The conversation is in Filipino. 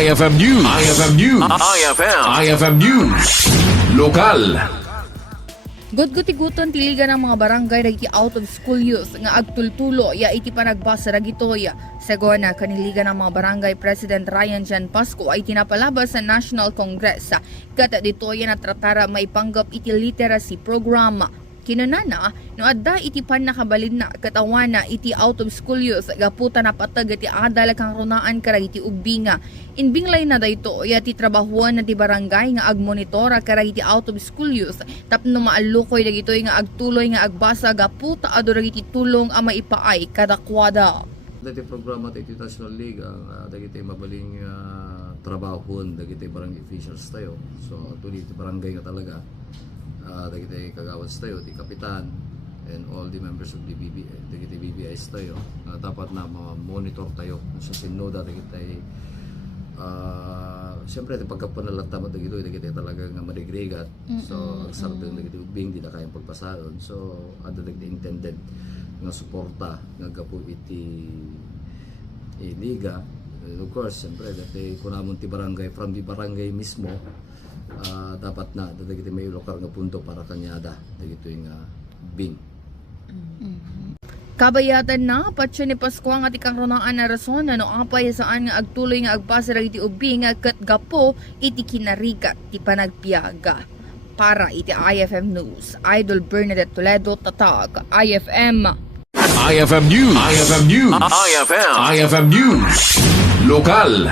IFM News. IFM News. IFM News. Lokal. Gudgutiguton tiliga ng mga barangay dagiti out of school youth nga agtultulo ya iti panagbasa dagitoy. Segona kaniliga ng mga barangay President Ryan Jan Pasco ay tinapalabas sa National Congress kat ditoy na tratara maipanggap iti literacy program. Kinunana, no adda iti pan nakabalid na katawana iti out of school youth gaputa na patag iti adal kang runaan karag iti ubinga. Inbinglay na dayto iti trabahuan na ti barangay nga agmonitora karag iti out of school youth tapno maallukoy dagitoy nga agtuloy nga agbasa gaputa adu dagiti tulong a maipaay kadakwada. Dagiti programa iti National Liga dagiti mabaling trabahon dagiti barangay officials tayo. So tuloy iti barangay nga talaga. Dagiti kagawas tayo, di kapitan and all the members of the dagiti BBIs tayo, dapat na monitor tayo sa sinoda dagiti siyempre pagkapanalagtama dagiti talaga nga madigrigat. So ang sardo dagiti ubing di na kayang pagpasaon, so ada dagiti intended nga suporta nga gapu iti Liga. Of course siyempre dagiti kunamon ti barangay from the barangay mismo. Dapat na dagiti may lokal nga punto para kanyada dagito yung bing. Kabayatan na patyo ni Pasko ang atikang runaan na rason ano apay saan nga agtuloy nga agbasa iti ubing ket gapo iti kinarigat ti panagpiaga. Para iti IFM News, Idol Bernadette Toledo, Tatag, IFM. IFM News. IFM News. IFM News. Lokal.